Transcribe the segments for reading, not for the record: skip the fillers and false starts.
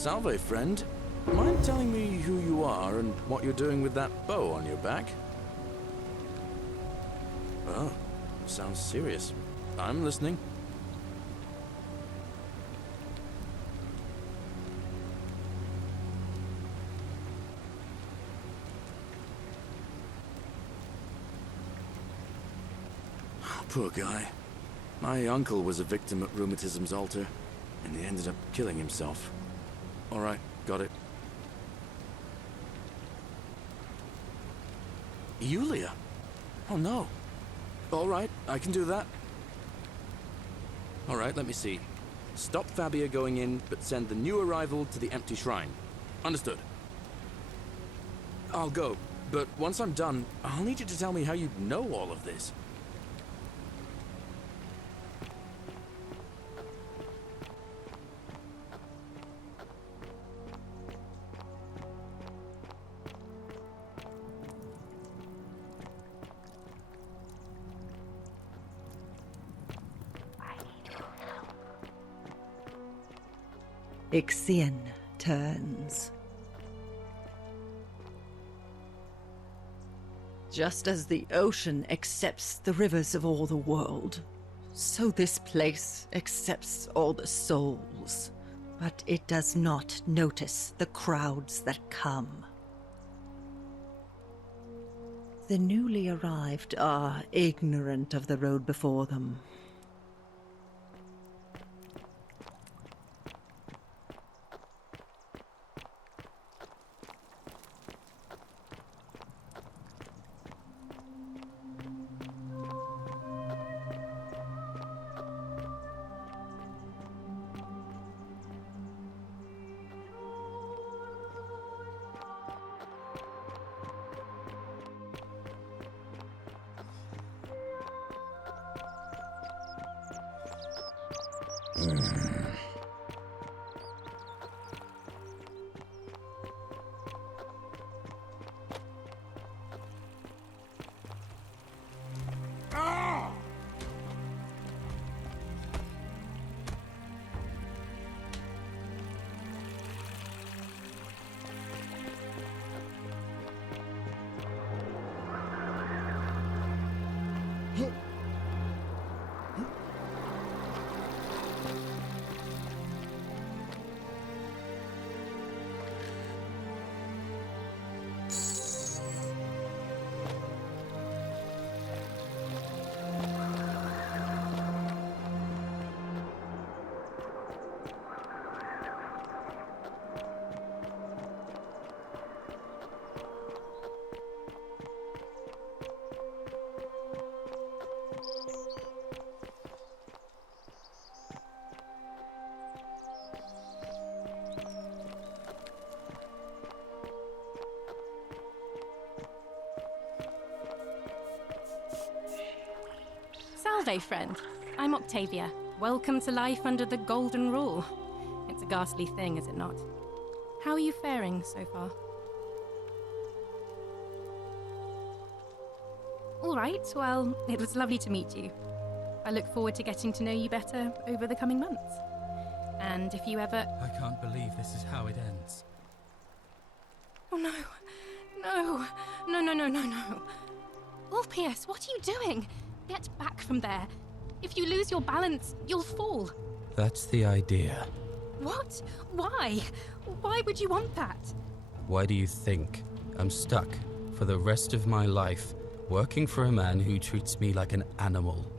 Salve, friend. Mind telling me who you are and what you're doing with that bow on your back? Oh, sounds serious. I'm listening. Poor guy. My uncle was a victim at rheumatism's altar, and he ended up killing himself. All right, got it. Yulia? Oh no. All right, I can do that. All right, let me see. Stop Fabia going in, but send the new arrival to the empty shrine. Understood. I'll go, but once I'm done, I'll need you to tell me how you know all of this. Ixion turns. Just as the ocean accepts the rivers of all the world, so this place accepts all the souls, but it does not notice the crowds that come. The newly arrived are ignorant of the road before them. Salve, friend. I'm Octavia. Welcome to life under the Golden Rule. It's a ghastly thing, is it not? How are you faring so far? All right, well, it was lovely to meet you. I look forward to getting to know you better over the coming months. And if you ever... I can't believe this is how it ends. Oh no. No. No, no, no, no, no. Ulpius, what are you doing? Get back from there. If you lose your balance, you'll fall. That's the idea. What? Why? Why would you want that? Why do you think I'm stuck for the rest of my life working for a man who treats me like an animal?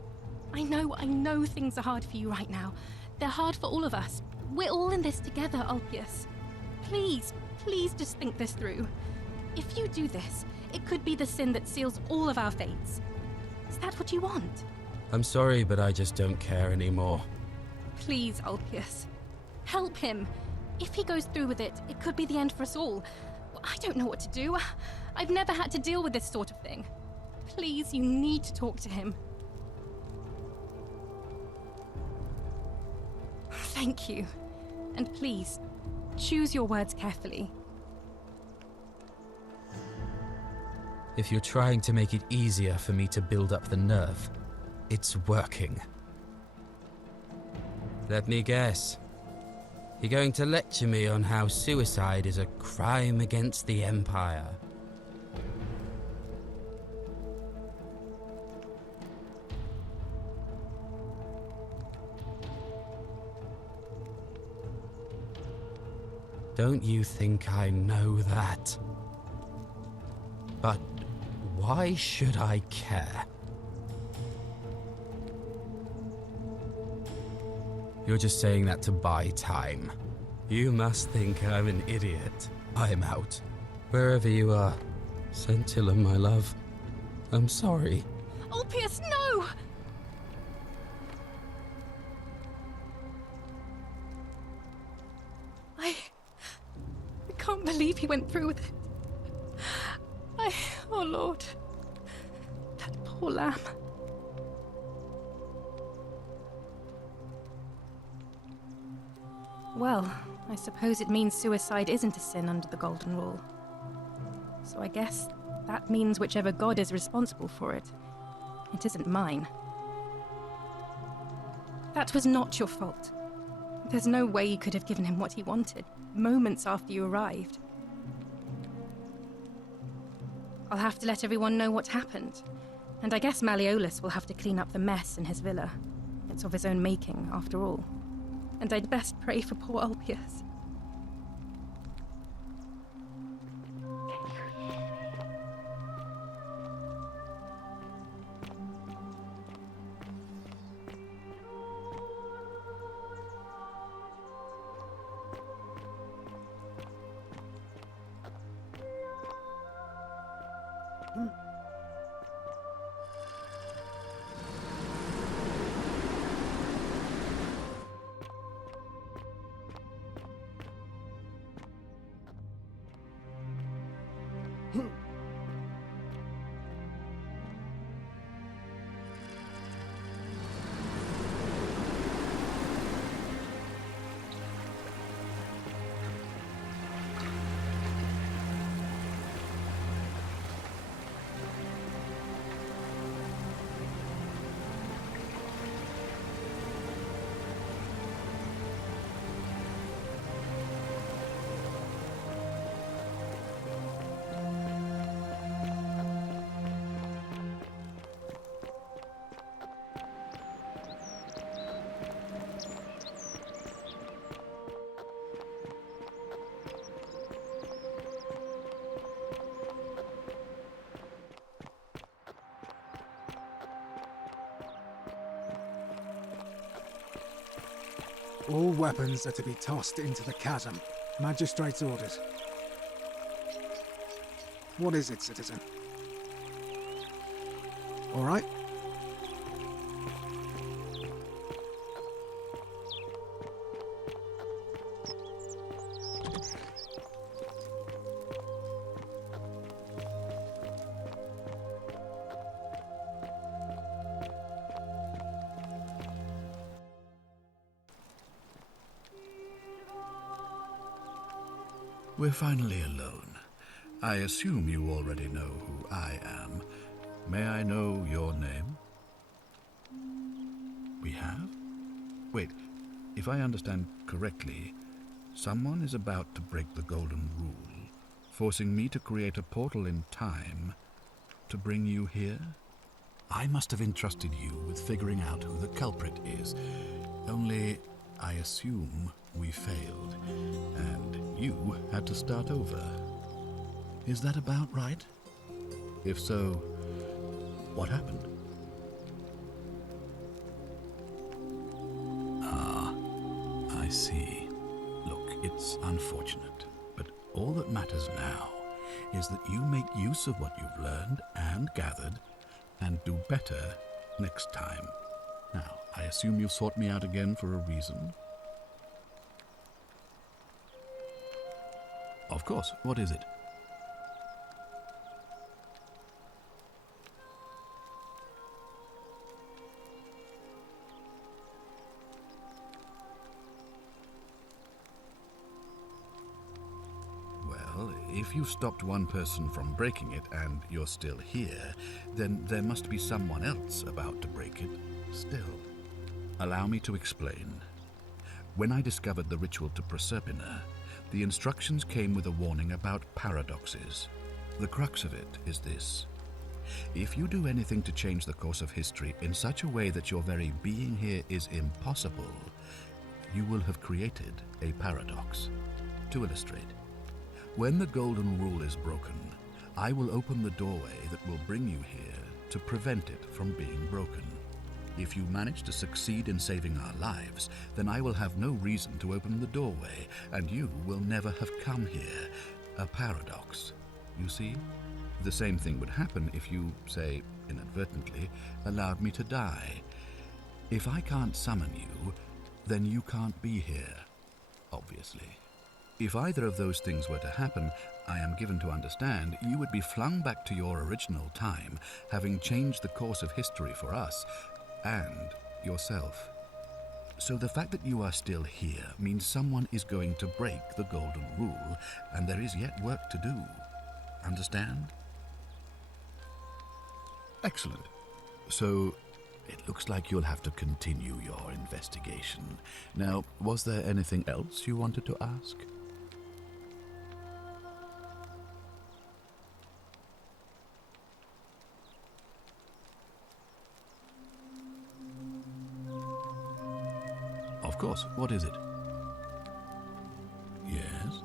I know things are hard for you right now. They're hard for all of us. We're all in this together, Ulpius. Please just think this through. If you do this, it could be the sin that seals all of our fates. Is that what you want? I'm sorry, but I just don't care anymore. Please, Ulpius. Help him. If he goes through with it, it could be the end for us all. I don't know what to do. I've never had to deal with this sort of thing. Please, you need to talk to him. Thank you. And please, choose your words carefully. If you're trying to make it easier for me to build up the nerve, it's working. Let me guess. You're going to lecture me on how suicide is a crime against the Empire. Don't you think I know that? But why should I care? You're just saying that to buy time. You must think I'm an idiot. I'm out. Wherever you are. Scintilla, my love. I'm sorry. Ulpius, no! I can't believe he went through with it. Oh Lord. That poor lamb. Well, I suppose it means suicide isn't a sin under the Golden Rule. So I guess that means whichever god is responsible for it, it isn't mine. That was not your fault. There's no way you could have given him what he wanted, moments after you arrived. I'll have to let everyone know what happened, and I guess Malleolus will have to clean up the mess in his villa. It's of his own making, after all. And I'd best pray for poor Ulpius. All weapons are to be tossed into the chasm. Magistrate's orders. What is it, citizen? All right? We're finally alone. I assume you already know who I am. May I know your name? We have? Wait, if I understand correctly, someone is about to break the Golden Rule, forcing me to create a portal in time to bring you here? I must have entrusted you with figuring out who the culprit is. Only, I assume we failed, and you had to start over. Is that about right? If so, what happened? Ah, I see. Look, it's unfortunate, but all that matters now is that you make use of what you've learned and gathered and do better next time. Now, I assume you've sought me out again for a reason? Of course. What is it? Well, if you stopped one person from breaking it and you're still here, then there must be someone else about to break it still. Allow me to explain. When I discovered the ritual to Proserpina, the instructions came with a warning about paradoxes. The crux of it is this. If you do anything to change the course of history in such a way that your very being here is impossible, you will have created a paradox. To illustrate, when the Golden Rule is broken, I will open the doorway that will bring you here to prevent it from being broken. If you manage to succeed in saving our lives, then I will have no reason to open the doorway, and you will never have come here. A paradox. You see? The same thing would happen if you, say, inadvertently, allowed me to die. If I can't summon you, then you can't be here, obviously. If either of those things were to happen, I am given to understand you would be flung back to your original time, having changed the course of history for us and yourself. So the fact that you are still here means someone is going to break the Golden Rule, and there is yet work to do. Understand? Excellent. So it looks like you'll have to continue your investigation. Now, was there anything else you wanted to ask? Of course. What is it? Yes?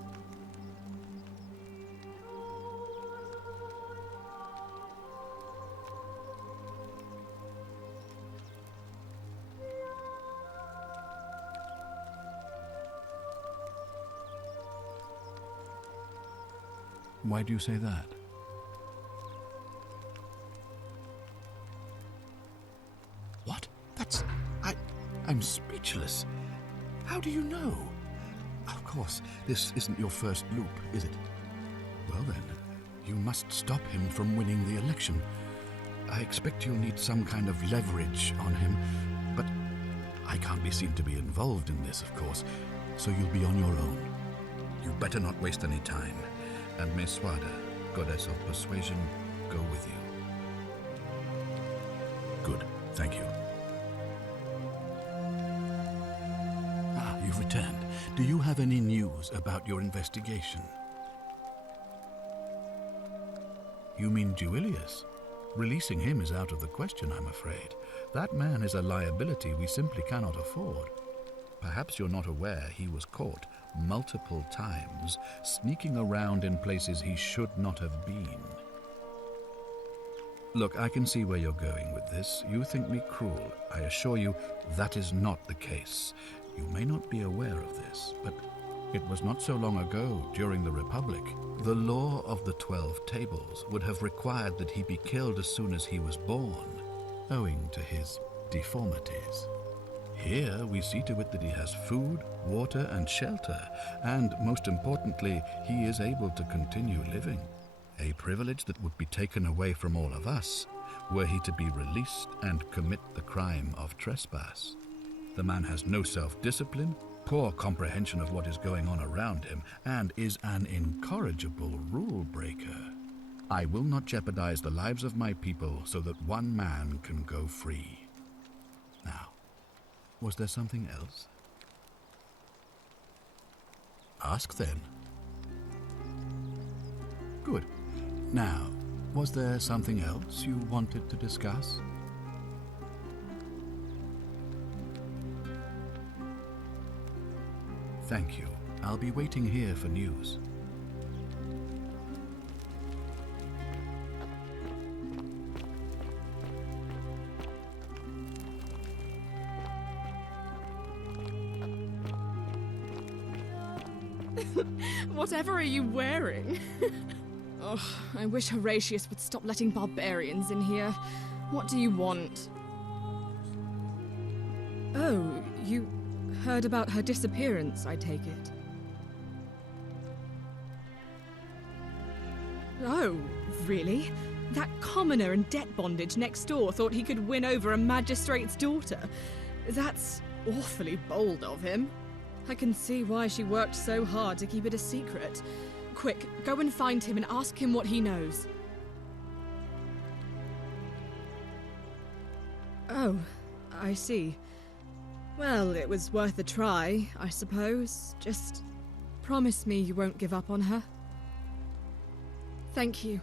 Why do you say that? What? I'm speechless. How do you know? Of course, this isn't your first loop, is it? Well then, you must stop him from winning the election. I expect you'll need some kind of leverage on him, but I can't be seen to be involved in this, of course, so you'll be on your own. You better not waste any time, and may Swada, goddess of persuasion, go with you. Good, thank you. You've returned. Do you have any news about your investigation? You mean Duilius? Releasing him is out of the question, I'm afraid. That man is a liability we simply cannot afford. Perhaps you're not aware he was caught multiple times, sneaking around in places he should not have been. Look, I can see where you're going with this. You think me cruel. I assure you that is not the case. You may not be aware of this, but it was not so long ago, during the Republic, the law of the 12 Tables would have required that he be killed as soon as he was born, owing to his deformities. Here we see to it that he has food, water, and shelter, and most importantly, he is able to continue living. A privilege that would be taken away from all of us were he to be released and commit the crime of trespass. The man has no self-discipline, poor comprehension of what is going on around him, and is an incorrigible rule-breaker. I will not jeopardize the lives of my people so that one man can go free. Now, was there something else? Ask then. Good. Now, was there something else you wanted to discuss? Thank you. I'll be waiting here for news. Whatever are you wearing? Oh, I wish Horatius would stop letting barbarians in here. What do you want? Oh, you heard about her disappearance, I take it. Oh, really? That commoner in debt bondage next door thought he could win over a magistrate's daughter. That's awfully bold of him. I can see why she worked so hard to keep it a secret. Quick, go and find him and ask him what he knows. Oh, I see. Well, it was worth a try, I suppose. Just promise me you won't give up on her. Thank you.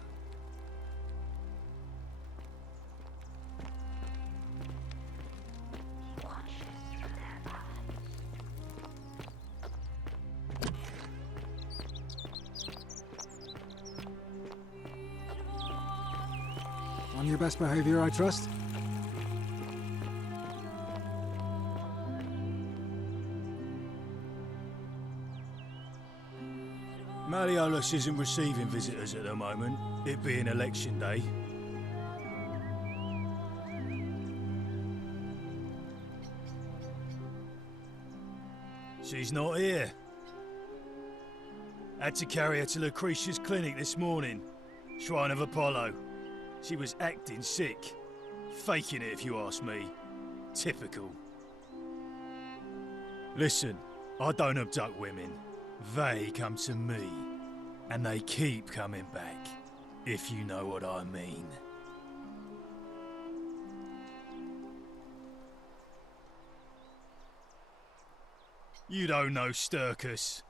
On your best behavior, I trust? Malleolus isn't receiving visitors at the moment, it being election day. She's not here. Had to carry her to Lucretia's clinic this morning. Shrine of Apollo. She was acting sick. Faking it, if you ask me. Typical. Listen, I don't abduct women. They come to me. And they keep coming back. If you know what I mean. You don't know Sturkus.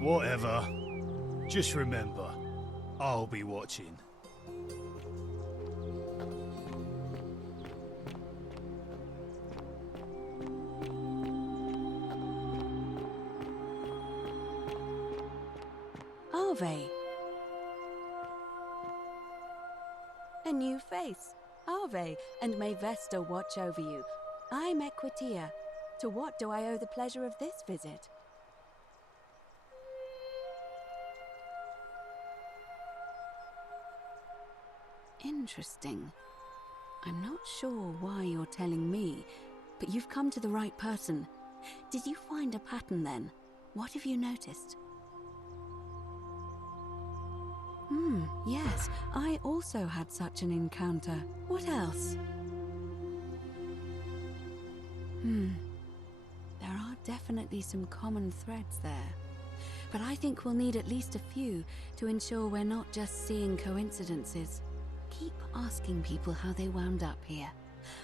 Whatever. Just remember, I'll be watching. Ave. A new face. Ave, and may Vesta watch over you. I'm Equitia. To what do I owe the pleasure of this visit? Interesting. I'm not sure why you're telling me, but you've come to the right person. Did you find a pattern then? What have you noticed? Yes, I also had such an encounter. What else? There are definitely some common threads there. But I think we'll need at least a few to ensure we're not just seeing coincidences. Keep asking people how they wound up here.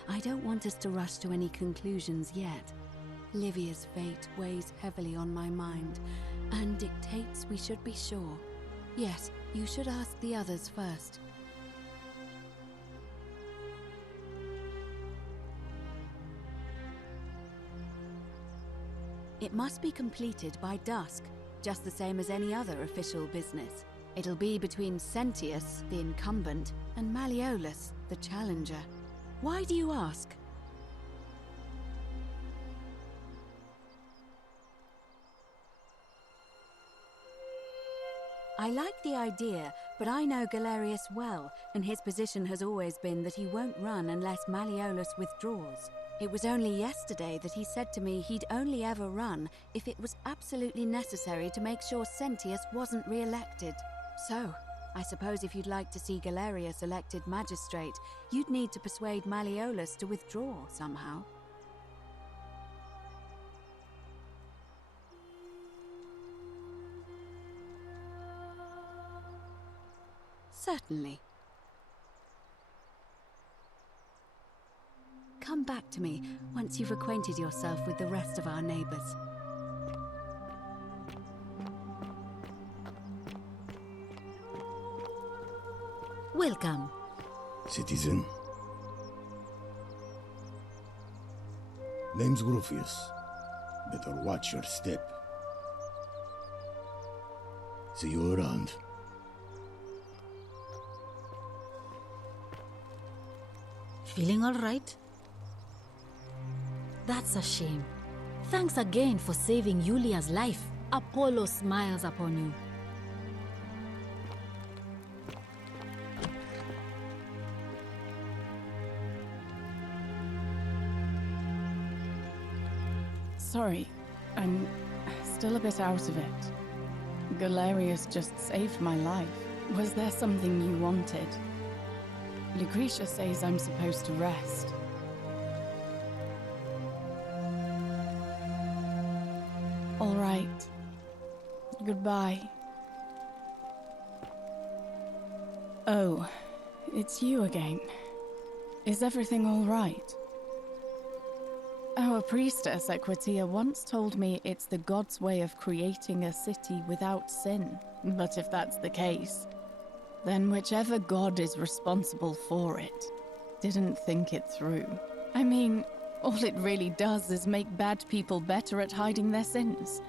I don't want us to rush to any conclusions yet. Livia's fate weighs heavily on my mind, and dictates we should be sure. Yes, you should ask the others first. It must be completed by dusk, just the same as any other official business. It'll be between Sentius, the incumbent, and Malleolus, the challenger. Why do you ask? I like the idea, but I know Galerius well, and his position has always been that he won't run unless Malleolus withdraws. It was only yesterday that he said to me he'd only ever run if it was absolutely necessary to make sure Sentius wasn't re-elected. So, I suppose if you'd like to see Galerius elected magistrate, you'd need to persuade Malleolus to withdraw somehow. Certainly. Come back to me once you've acquainted yourself with the rest of our neighbors. Welcome. Citizen. Name's Gruffius. Better watch your step. See you around. Feeling all right? That's a shame. Thanks again for saving Yulia's life. Apollo smiles upon you. Sorry, I'm still a bit out of it. Galerius just saved my life. Was there something you wanted? Lucretia says I'm supposed to rest. All right. Goodbye. Oh, it's you again. Is everything all right? Our priestess, Equitia, once told me it's the god's way of creating a city without sin. But if that's the case, then whichever god is responsible for it didn't think it through. I mean, all it really does is make bad people better at hiding their sins,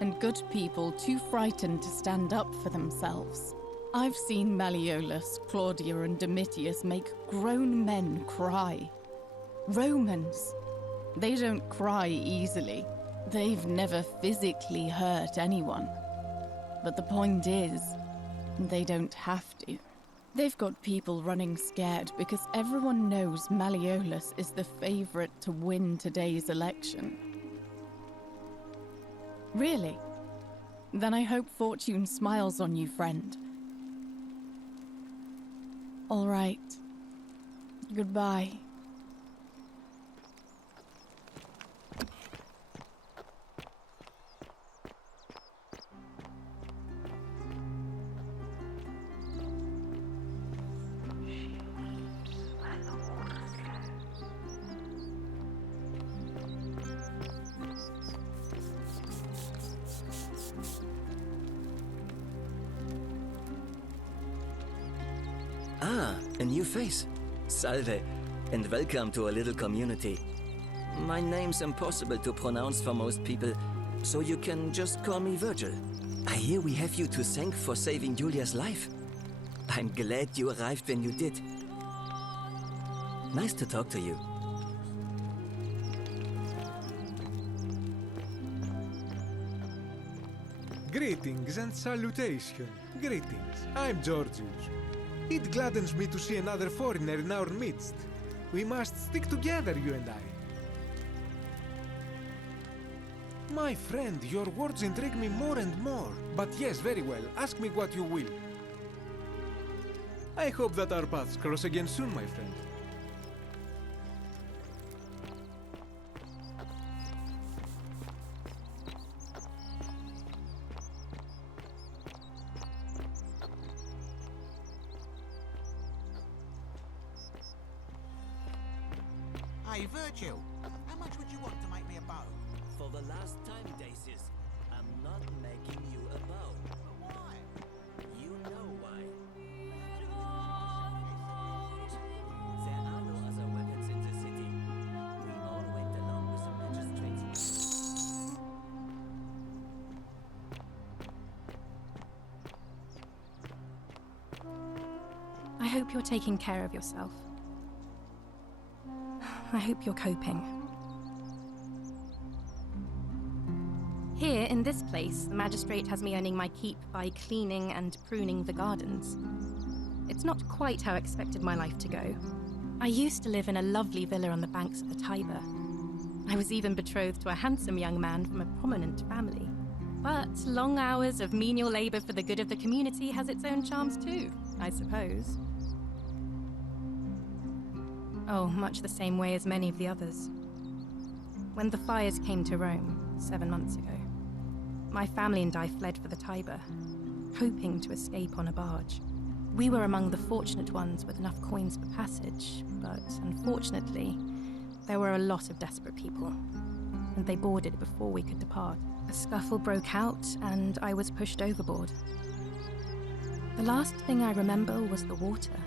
and good people too frightened to stand up for themselves. I've seen Malleolus, Claudia, and Domitius make grown men cry. Romans. They don't cry easily. They've never physically hurt anyone. But the point is, they don't have to. They've got people running scared because everyone knows Malleolus is the favorite to win today's election. Really? Then I hope fortune smiles on you, friend. All right. Goodbye. Ah, a new face. Salve, and welcome to a little community. My name's impossible to pronounce for most people, so you can just call me Virgil. I hear we have you to thank for saving Julia's life. I'm glad you arrived when you did. Nice to talk to you. Greetings and salutation. Greetings. I'm Georgius. It gladdens me to see another foreigner in our midst. We must stick together, you and I. My friend, your words intrigue me more and more. But yes, very well. Ask me what you will. I hope that our paths cross again soon, my friend. Hey, Virgil, how much would you want to make me a bow? For the last time, Dacius, I'm not making you a bow. But why? You know why. There are no other weapons in the city. We all went along with the magistrates. I hope you're taking care of yourself. I hope you're coping. Here, in this place, the magistrate has me earning my keep by cleaning and pruning the gardens. It's not quite how I expected my life to go. I used to live in a lovely villa on the banks of the Tiber. I was even betrothed to a handsome young man from a prominent family. But long hours of menial labor for the good of the community has its own charms too, I suppose. Oh, much the same way as many of the others. When the fires came to Rome 7 months ago, my family and I fled for the Tiber, hoping to escape on a barge. We were among the fortunate ones with enough coins for passage, but unfortunately, there were a lot of desperate people, and they boarded before we could depart. A scuffle broke out, and I was pushed overboard. The last thing I remember was the water,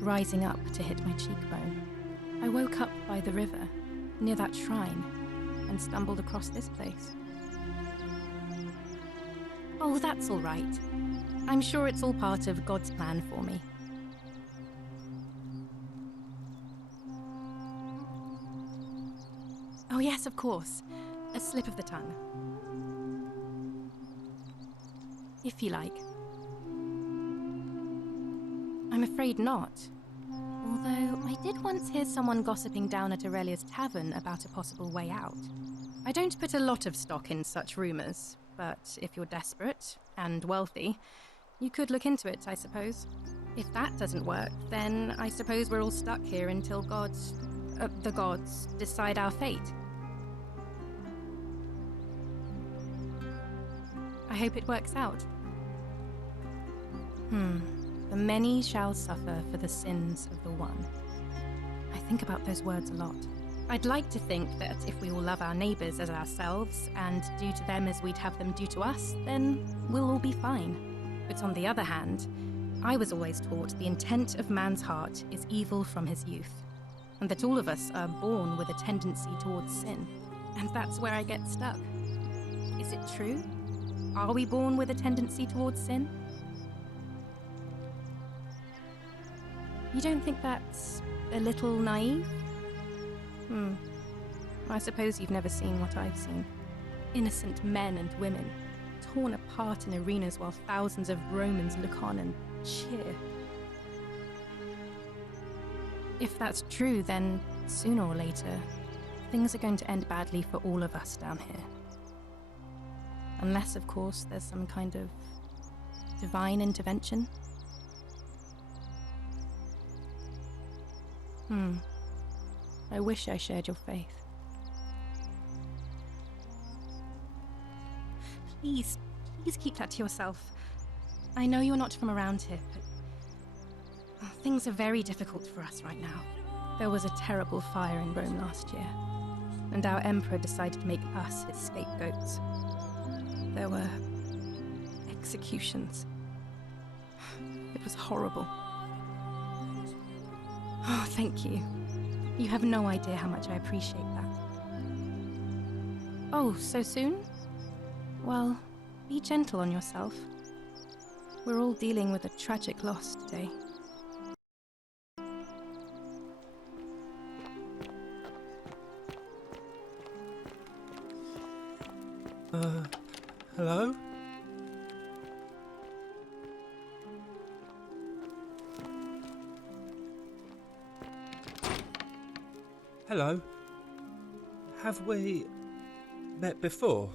rising up to hit my cheekbone. I woke up by the river, near that shrine, and stumbled across this place. Oh, that's all right. I'm sure it's all part of God's plan for me. Oh yes, of course. A slip of the tongue. If you like. I'm afraid not. Although, I did once hear someone gossiping down at Aurelia's tavern about a possible way out. I don't put a lot of stock in such rumors, but if you're desperate and wealthy, you could look into it, I suppose. If that doesn't work, then I suppose we're all stuck here until the gods decide our fate. I hope it works out. The many shall suffer for the sins of the one. I think about those words a lot. I'd like to think that if we all love our neighbours as ourselves and do to them as we'd have them do to us, then we'll all be fine. But on the other hand, I was always taught the intent of man's heart is evil from his youth, and that all of us are born with a tendency towards sin. And that's where I get stuck. Is it true? Are we born with a tendency towards sin? You don't think that's a little naive? I suppose you've never seen what I've seen. Innocent men and women, torn apart in arenas while thousands of Romans look on and cheer. If that's true, then sooner or later, things are going to end badly for all of us down here. Unless, of course, there's some kind of divine intervention. I wish I shared your faith. Please keep that to yourself. I know you're not from around here, but things are very difficult for us right now. There was a terrible fire in Rome last year, and our emperor decided to make us his scapegoats. There were executions. It was horrible. Oh, thank you. You have no idea how much I appreciate that. Oh, so soon? Well, be gentle on yourself. We're all dealing with a tragic loss today. Hello? Hello. Have we met before?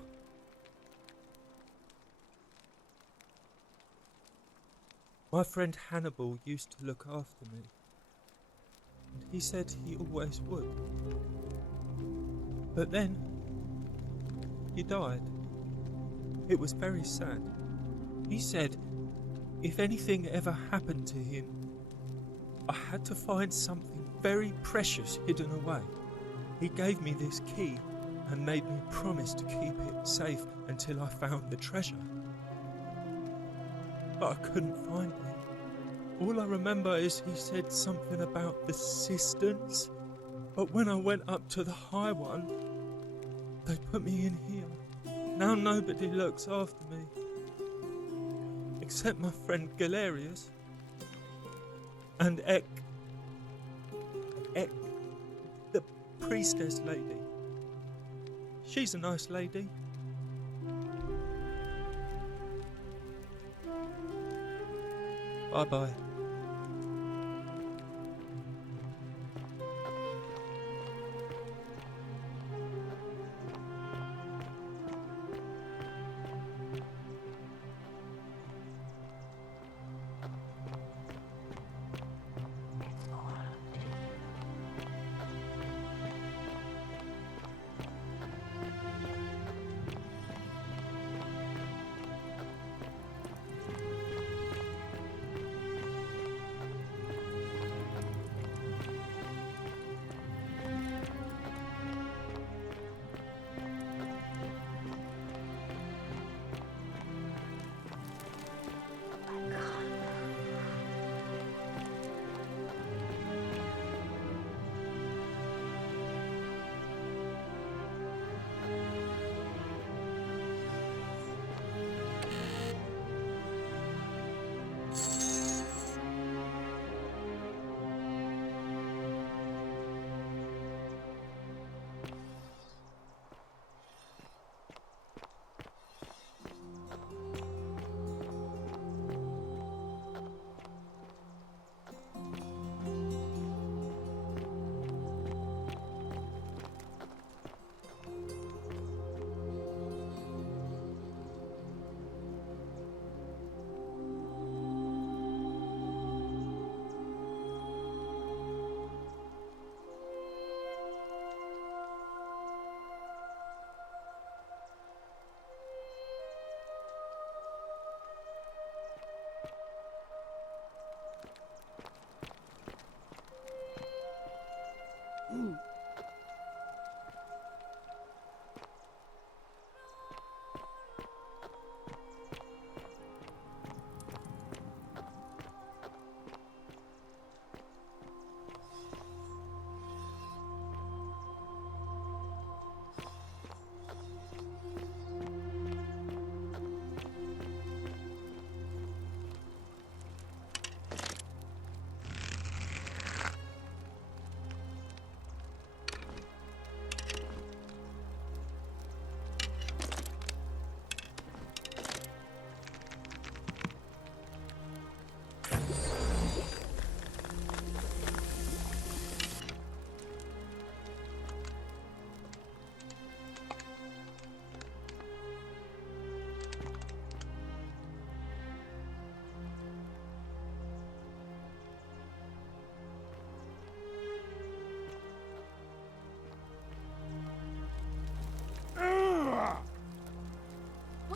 My friend Hannibal used to look after me, and he said he always would. But then, he died. It was very sad. He said if anything ever happened to him, I had to find something very precious hidden away. He gave me this key and made me promise to keep it safe until I found the treasure. But I couldn't find it. All I remember is he said something about the cisterns, but when I went up to the high one, they put me in here. Now nobody looks after me, except my friend Galerius and Ek, the priestess lady. She's a nice lady. Bye-bye.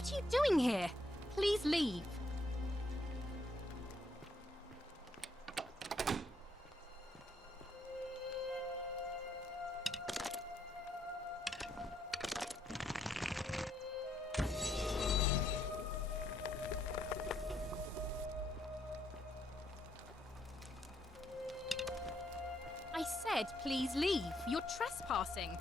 What are you doing here? Please leave. I said please leave. You're trespassing.